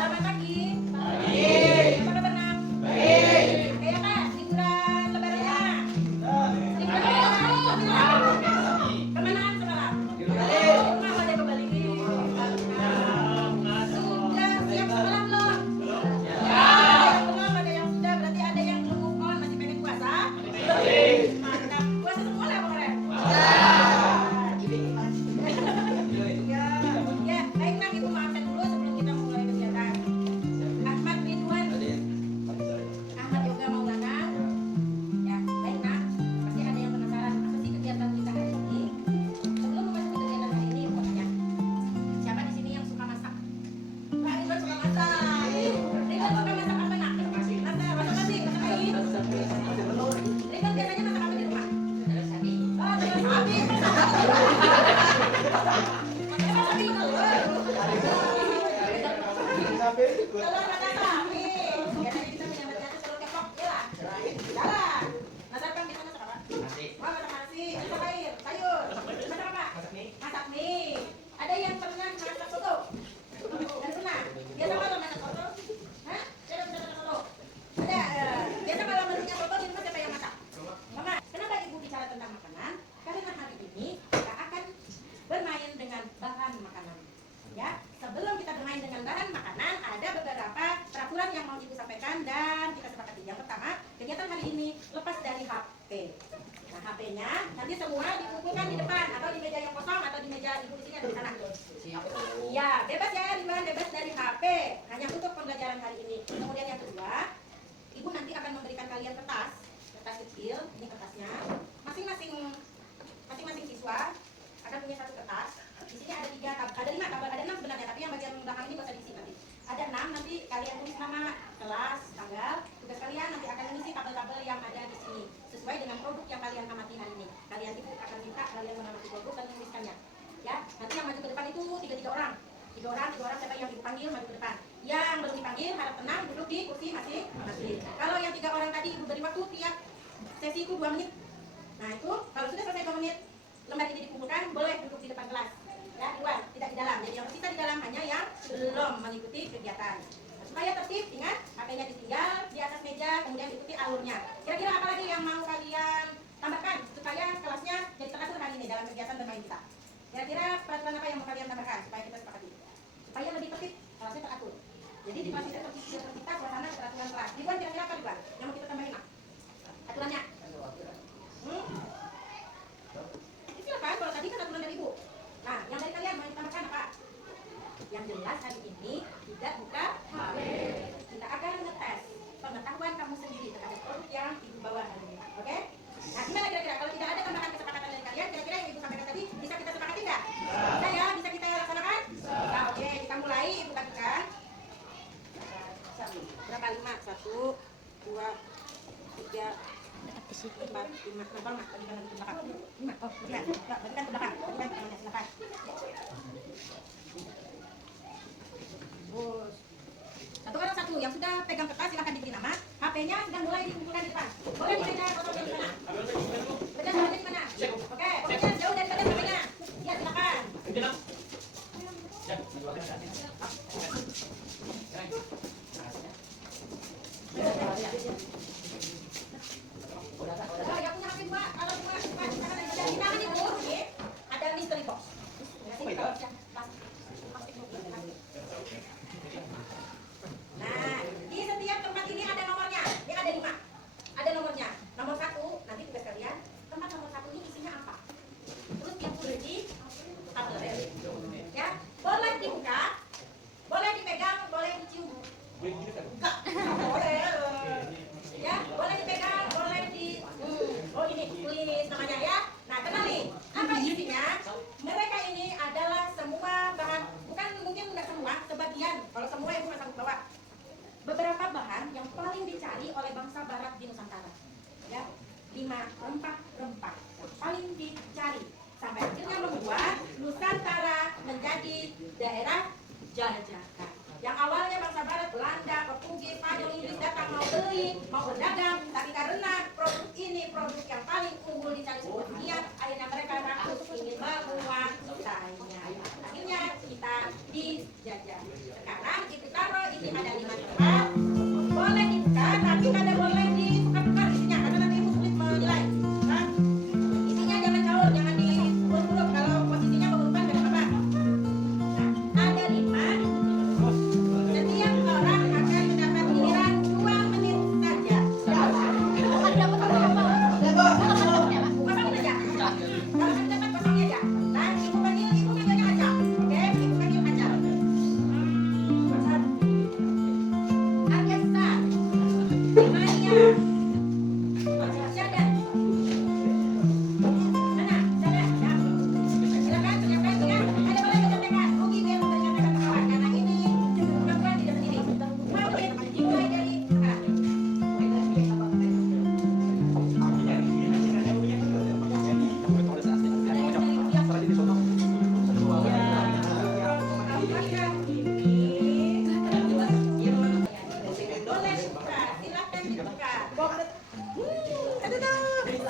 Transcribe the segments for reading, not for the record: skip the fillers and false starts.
Selamat pagi. Pagi. Apa kabar nak? Baik. Kayak apa? Liburan lebarannya? Liburan kemana semalam? Di rumah. Rumah ada kembali. Sudah siap semalam belum? Belum ada yang sudah, berarti ada yang belum move on, masih pengen puasa? Mantap. Puasa semua lah kemarin. Ya, baiklah Ibu maafkan dulu sebelum kita mulai kegiatan. Ahmad Ridwan, Ahmad Yoga Maulana. Ya, baik nak. Pasti ada yang penasaran apa sih kegiatan kita hari ini. Sebelum memasuki kegiatan hari ini, mau tanya, siapa di sini yang suka masak? Pak Ridwan suka masak. Ridwan suka masak apa nak? Masak nasi, masak air. Ridwan biasanya masak apa di rumah? Telur sapi. Oh, telur sapi. Masak sapi telur. Telur mata sapi. Biasanya kita menyambatnya itu telur keplok, ya lah. Jalan. Masak apa? Kita masak apa? Oh, masak nasi, masak air, sayur. Masak apa? Masak mie. Ada yang pernah masak soto? Dan pernah? Biasa kalau masak soto? Hah? Saya udah masak soto. Ada. Biasa kalau menunya soto di rumah siapa yang masak? Mama, kenapa ibu bicara tentang makanan? Karena hari ini kita akan bermain dengan bahan makanan. Ya, sebelum kita bermain dengan bahan makanan, ada beberapa peraturan yang mau ibu sampaikan dan kita sepakati. Yang pertama, kegiatan hari ini lepas dari HP. Nah, HP-nya nanti semua dikumpulkan di depan atau di meja yang kosong atau di meja ibu di sini atau di sana. Ya, bebas ya, Ridwan, bebas dari HP. Hanya untuk pembelajaran hari ini. Kemudian yang kedua, ibu nanti akan memberikan kalian kertas kecil. Ini kertasnya. Masing-masing siswa akan punya satu kertas. Di sini ada 5 tabel, ada 6 sebenarnya, tapi yang bagian belakang ini bisa diisi nanti. Ada 6, nanti kalian tulis nama, kelas, tanggal. Tugas kalian nanti akan mengisi tabel-tabel yang ada di sini sesuai dengan produk yang kalian amati hari ini. Kalian ibu akan minta kalian mengamati produk dan menuliskannya. Ya, nanti yang maju ke depan itu 3 orang. 3 orang siapa yang dipanggil maju ke depan. Yang belum dipanggil harap tenang duduk di kursi masing-masing. Kalau yang 3 orang tadi ibu beri waktu tiap sesi itu 2 menit. Nah itu kalau sudah selesai 2 menit lembar ini dikumpulkan, boleh duduk di depan kelas. Ya, di luar, tidak di dalam. Jadi yang tersisa di dalam hanya yang belum mengikuti kegiatan. Nah, supaya tertib, ingat HP-nya ditinggal di atas meja, kemudian ikuti alurnya. Kira-kira apa lagi yang mau kalian tambahkan supaya kelasnya jadi teratur hari ini dalam kegiatan bermain kita? Kira-kira peraturan apa yang mau kalian tambahkan supaya kita sepakati? Supaya lebih tertib, kelasnya teratur. Jadi di fasilitas tercipta suasana peraturan kelas. Ridwan, kira-kira apa Ridwan? Yang mau kita tambahin apa? Aturannya? Silakan, kalau tadi kan aturan dari ibu. Nah, yang dari kalian mau ditambahkan apa? Yang jelas hari ini tidak buka HP. Kita akan ngetes pengetahuan kamu sendiri terhadap produk yang ibu bawa hari ini. Oke? Nah, gimana kira-kira? Kalau tidak ada tambahan kesepakatan dari kalian, kira-kira yang ibu sampaikan tadi bisa kita sepakati nggak? Bisa ya? Bisa kita laksanakan? Nah, oke, kita mulai. Ibu katakan. Berapa? 5? 1, 2, 3, 4, 5. Nempel nggak? Tadi kan di belakang. 5. Oh, bukan. Tadi kan ke belakang. Tadi kan tangannya silakan. Bos. 1 orang 1. Yang sudah pegang kertas silakan diberi nama. HP-nya sudah mulai dikumpulkan di depan. Boleh di meja kosong di mana? Meja kosong di mana? Oke, pokoknya jauh dari meja HP-nya. Ya, silakan. Oh, yang punya HP 2, kalau 2, silakan di tangan ibu. Ada mystery box. Nah, di setiap tempat ini ada nomornya. Ini ada 5. Ada nomornya. Nomor 1, nanti tugas kalian, tempat nomor 1 ini isinya apa? Terus yang sudah di tabel. Ya, boleh dibuka, boleh dipegang, boleh dicium. Enggak, boleh. Ya, boleh dipegang, boleh di oh ini tulis namanya ya. Nah, kenali apa isinya? Mereka ini adalah semua bahan, bukan mungkin enggak semua, sebagian. Kalau semua ibu nggak sanggup bawa. Beberapa bahan yang paling dicari oleh bangsa barat di Nusantara. Ya, 5 rempah-rempah yang paling dicari sampai akhirnya membuat Nusantara menjadi daerah jajahan. Yang awalnya bangsa barat, Belanda, Portugis, Spanyol, Inggris datang mau beli, mau berdagang, tapi karena produk ini produk yang paling unggul dicari seluruh dunia, akhirnya mereka rakus ingin menguasainya. Akhirnya kita dijajah. Sekarang itu taruh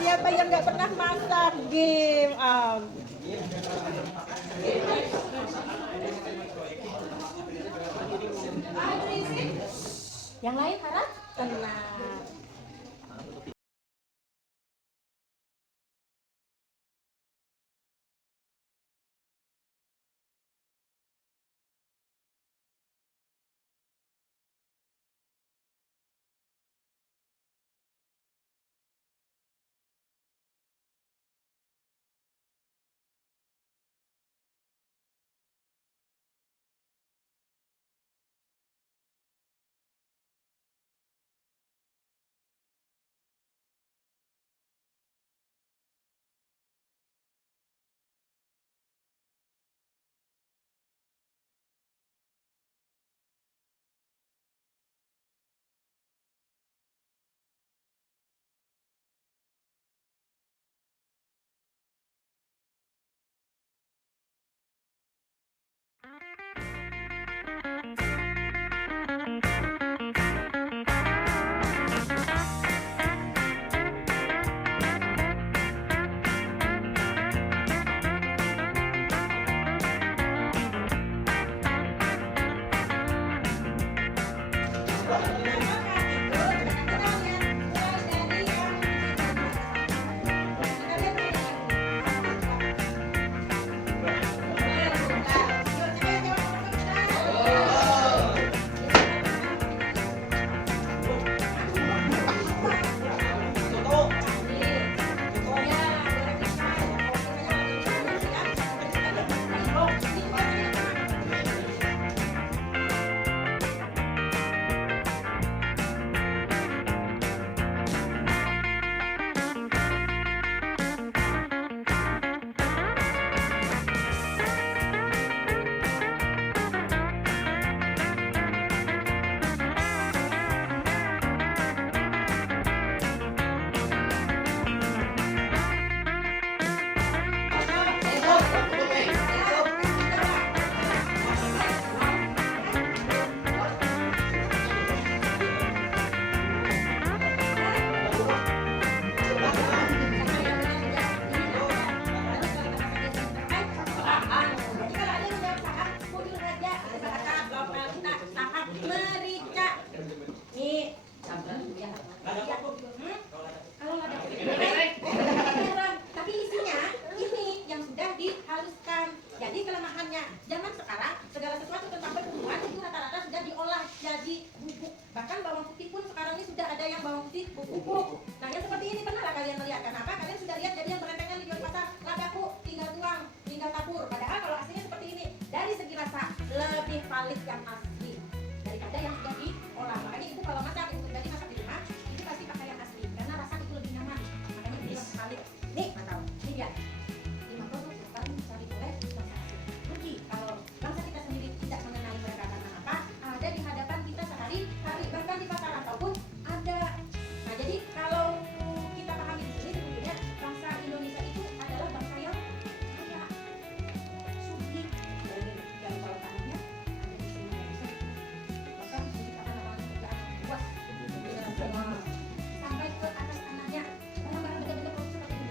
Siapa yang nggak pernah masak game? Yang lain harap tenang. Tapi isinya ini yang sudah dihaluskan. Jadi kelemahannya zaman sekarang segala sesuatu tentang pembunuhan itu rata-rata sudah diolah jadi bubuk. Bahkan bawang putih pun sekarang ini sudah ada yang bawang putih bubuk. Nah yang seperti ini pernahlah kalian melihat? Kenapa? Kalian sudah lihat jadi yang berentengan dijual di pasar, ladaku tinggal tuang, tinggal tabur. Padahal kalau aslinya seperti ini, dari segi rasa lebih valid yang asli daripada yang sudah diolah. Makanya ibu kalau masak, ibu tadi masak di rumah, itu pasti pakai yang asli karena rasa itu lebih nyaman. Makanya itu yang valid. Nih, mantap. Ini dia. 5 produk yang paling dicari oleh bangsa asing. Rugi kalau bangsa kita sendiri tidak mengenali mereka karena apa? Ada di hadapan kita sehari-hari, bahkan di pasar ataupun ada. Nah, jadi kalau kita pahami di sini sebetulnya bangsa Indonesia itu adalah bangsa yang kaya, subjek, dan kalau tanahnya ada di sini bisa bahkan menciptakan lapangan pekerjaan luas sampai ke atas tanahnya. Barang-barang benda-benda produk seperti ini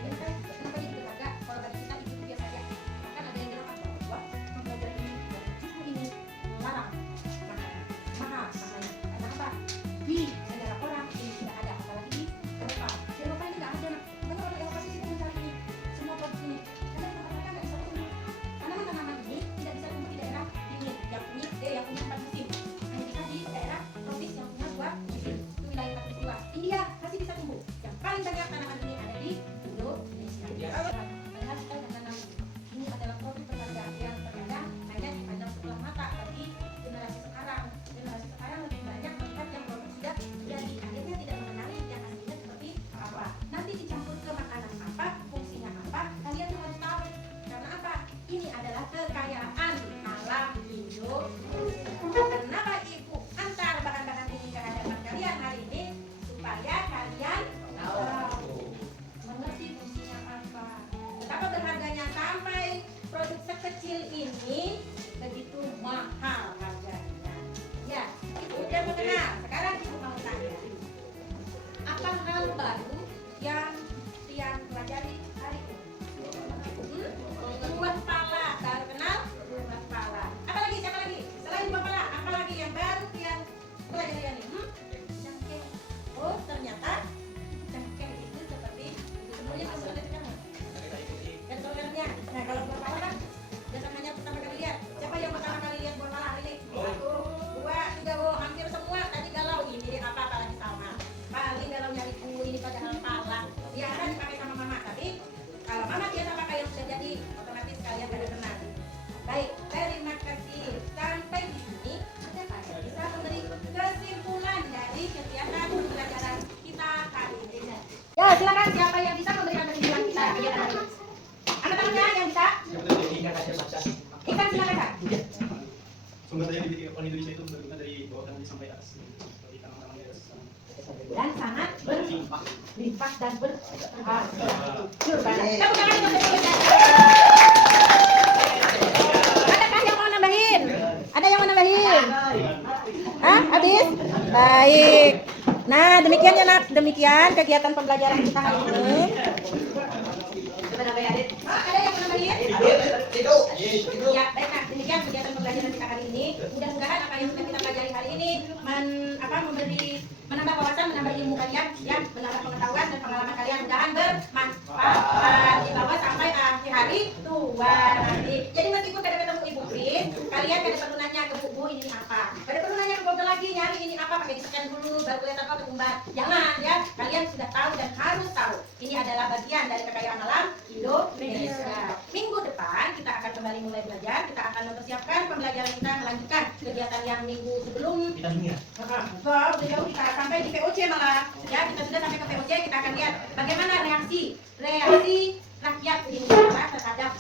kenapa jadi berharga? Kalau bagi kita itu biasa saja. Bahkan ada yang bilang orang tua mempelajari ini dan justru ini larang mahal makanya. Karena apa? Di negara orang ini tidak ada, apalagi di Eropa. Di Eropa ini tidak ada. Karena orang Eropa sih sibuk mencari ini semua produk ini. Karena mereka nggak bisa tumbuh. Tanaman-tanaman ini tidak bisa tumbuh di daerah dingin yang punya 4 musim. Hanya bisa di daerah tropis yang punya 2 musim. Itu wilayah khatulistiwa. India masih bisa tumbuh. Yang paling banyak tanaman ini ada di Indonesia. Padahal kita menanam ini adalah produk berharga yang terkadang hanya dipandang sebelah mata bagi generasi sekarang. Generasi sekarang lebih banyak melihat yang produk sudah jadi. Akhirnya tidak mengenal. Sekarang Ibu mau tanya, apa hal baru yang Tian pelajari hari ini? Buah pala, baru kenal buah pala. Apa lagi? Siapa lagi? Selain buah pala, apa lagi yang baru Tian pelajari hari ini? Cengkeh. Oh, ternyata cengkeh itu seperti sebelumnya sudah dikenal. Dan tolernya. Nah, kalau buah pala kan jangan hanya pertama kali lihat. Siapa yang pertama kali lihat buah pala hari ini? Satu, dua, tiga. Oh, hampir semua tadi galau ini apa apalagi sama. Paling galau nyari ini padahal pala. Biasa dipakai sama mama, tapi kalau mama biasa pakai yang sudah jadi, otomatis kalian pada kenal. Baik, terima kasih. Sampai di sini saya bisa memberi kesimpulan dari kegiatan pembelajaran kita hari ini. Ya, silakan siapa yang bisa memberikan kesimpulan kita kegiatan hari ini? Angkat tangannya yang bisa. Ikan silakan Kak. Sumber daya di orang Indonesia itu berbeda dari bawah dan sampai atas. Seperti tanah-tanah di atas. Dan sangat berlimpah dan berharga. Tepuk tangan untuk adakah yang mau nambahin? Ada yang mau nambahin? Hah? Habis? Baik. Nah, demikian ya nak, demikian kegiatan pembelajaran kita hari ini. Ada yang mau nambahin? Ya, baik nak, demikian kegiatan pembelajaran kita hari ini. Mudah-mudahan apa yang sudah kita pelajari hari ini menambah wawasan, menambah ilmu kalian, ya, menambah pengetahuan dan pengalaman kalian. Mudahan bermanfaat dibawa sampai akhir hari tua nanti. Jadi meskipun kada ketemu Ibu Pris, kalian kada perlu nanya ke Bu ini apa. Kada perlu nanya ke Google lagi nyari ini apa, pakai di-scan dulu baru kelihatan kau terumbar. Jangan ya, kalian sudah tahu dan harus tahu. Ini adalah bagian dari kekayaan alam Indonesia. Minggu depan kita akan kembali mulai belajar. Kita akan mempersiapkan pembelajaran kita, melanjutkan kegiatan yang minggu sebelum. Beliau kita sampai di POC malah. Ya, kita sudah sampai ke POC, kita akan lihat bagaimana reaksi rakyat Indonesia terhadap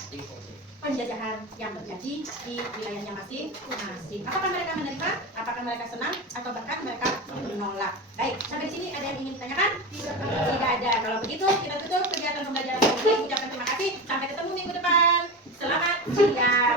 penjajahan yang terjadi di wilayahnya masing-masing. Apakah mereka menerima? Apakah mereka senang? Atau bahkan mereka menolak? Baik, sampai di sini ada yang ingin ditanyakan? Tidak ada. Kalau begitu, kita tutup kegiatan pembelajaran ini. Ucapkan terima kasih. Sampai ketemu minggu depan. Selamat siang.